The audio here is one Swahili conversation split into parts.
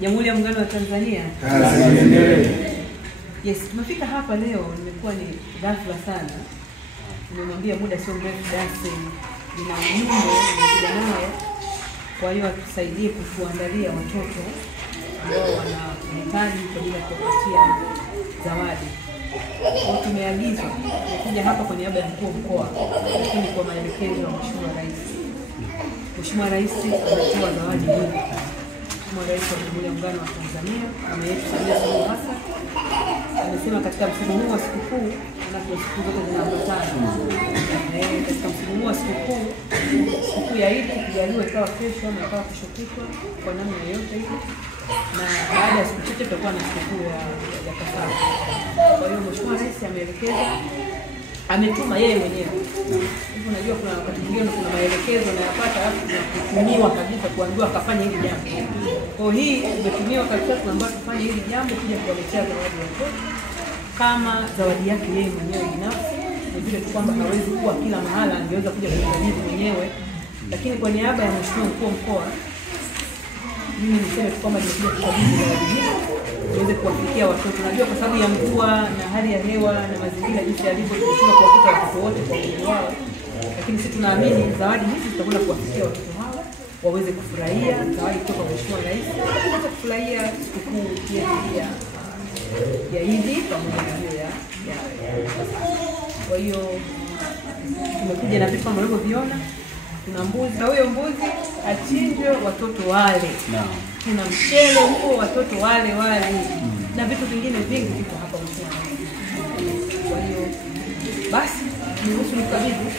Jamhuri ya Muungano wa Tanzania. Yes, tumefika hapa leo, nimekuwa ni ghafla sana. Nimemwambia muda sio mrefu Dase nina ujumbe nimekuja nayo, kwa hiyo atusaidie kutuandalia watoto ambao wanahitaji kwa ajili ya kupatia zawadi. Kwa tumeagizwa kuja hapa kwa niaba ya mkuu wa mkoa, lakini kwa maelekezo ya Mheshimiwa Rais. Mheshimiwa Rais ametoa zawadi nyingi. Mheshimiwa Rais wa Jamhuri ya Muungano wa Tanzania, Mama yetu Samia Suluhu Hassan, amesema katika msimu huu wa sikukuu, na kwa siku zote zinazofuata, katika msimu huu wa sikukuu ya Eid kijaliwa ikawa kesho ama ikawa kesho kutwa kwa namna yoyote ile, na baada ya siku chache tutakuwa na sikukuu ya Pasaka. Kwa hiyo Mheshimiwa Rais ameelekeza, ametuma yeye mwenyewe. Hivi unajua kuna wakati mwingine kuna maelekezo na yapata alafu kutumiwa kabisa kuambiwa kafanya hili jambo. Kwa hii imetumiwa kabisa tunaambiwa tufanye hili jambo kuja kuwaletea zawadi watoto kama zawadi yake yeye mwenyewe binafsi. Ni vile tu kwamba hawezi kuwa kila mahala angeweza kuja kujadili mwenyewe, lakini kwa niaba ya Mheshimiwa mkuu wa mkoa mimi niseme tu kwamba nimekuja kukabidhi zawadi hii tuweze kuwafikia watoto. Najua kwa sababu ya mvua na hali ya hewa na mazingira jinsi yalivyo, tunashindwa kuwafikia watoto wote kwa wingi wao, lakini sisi tunaamini zawadi hizi zitakwenda kuwafikia watoto hawa waweze kufurahia zawadi kutoka kwa Mheshimiwa Rais, waweze kufurahia sikukuu ya hivi pamoja na hiyo ya. Kwa hiyo tumekuja na vitu kama mlivyoviona. Kuna mbuzi, na huyo mbuzi achinjwe watoto wale. Kuna mchele huo watoto wale. Na vitu vingine vingi viko hapa Mheshimiwa. Kwa hiyo basi niruhusu nikabidhi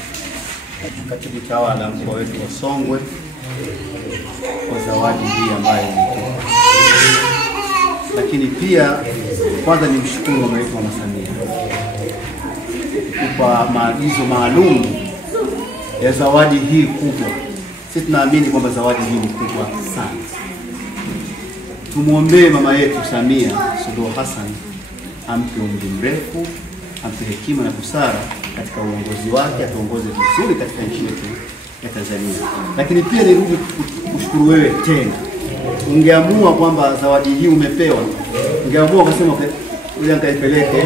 Katibu Tawala mkoa wetu wa Songwe kwa zawadi hii ambayo imetoka. Lakini pia kwanza nimshukuru mama yetu Mama Samia kwa maagizo maalum ya zawadi hii kubwa. Sisi tunaamini kwamba zawadi hii ni kubwa sana. Tumuombee mama yetu Samia Suluhu Hassan, ampe umri mrefu, ampe hekima na busara katika uongozi wake, atuongoze vizuri katika nchi yetu ya Tanzania. Lakini pia nirudi kushukuru wewe tena. Ungeamua kwamba zawadi hii umepewa, ungeamua kusema ule angaipeleke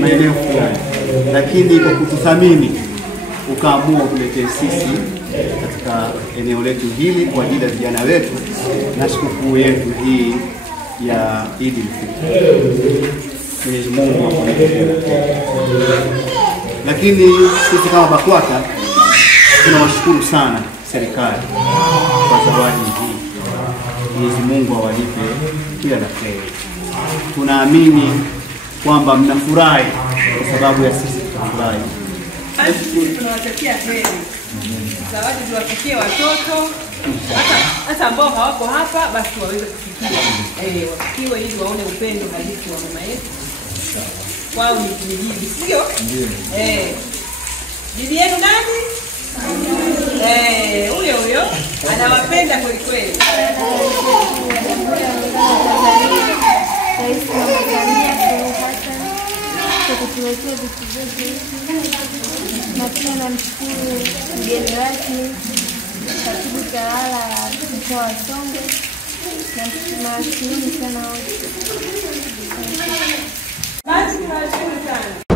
maeneo fulani, lakini kwa kututhamini ukaamua utuletee sisi katika eneo letu hili kwa ajili ya vijana wetu na sikukuu yetu hii ya Eid al-Fitr. Mwenyezi Mungu akubariki. Lakini sisi kama BAKWATA tunawashukuru sana serikali kwa zawadi hii. Mwenyezi Mungu awalipe kila la kheri. Tunaamini kwamba mnafurahi kwa sababu ya sisi tunafurahi. Tunawatakia heri. Zawadi tuwafikie watoto hata ambao hawako hapa, basi waweze kufikia. Wafikiwe ili waone upendo halisi wa mama yetu. Wao ni bibi, sio? Bibi yenu nani? Huyo anawapenda kweli kweli. Rais Mama Samia Suluhu Hassan kwa kutuletea vitu vyote, na pia namshukuru mgeni rasmi Katibu Tawala mkoa wa Songwe, na tunawashukuru sana wote. Basi tunawashukuru sana.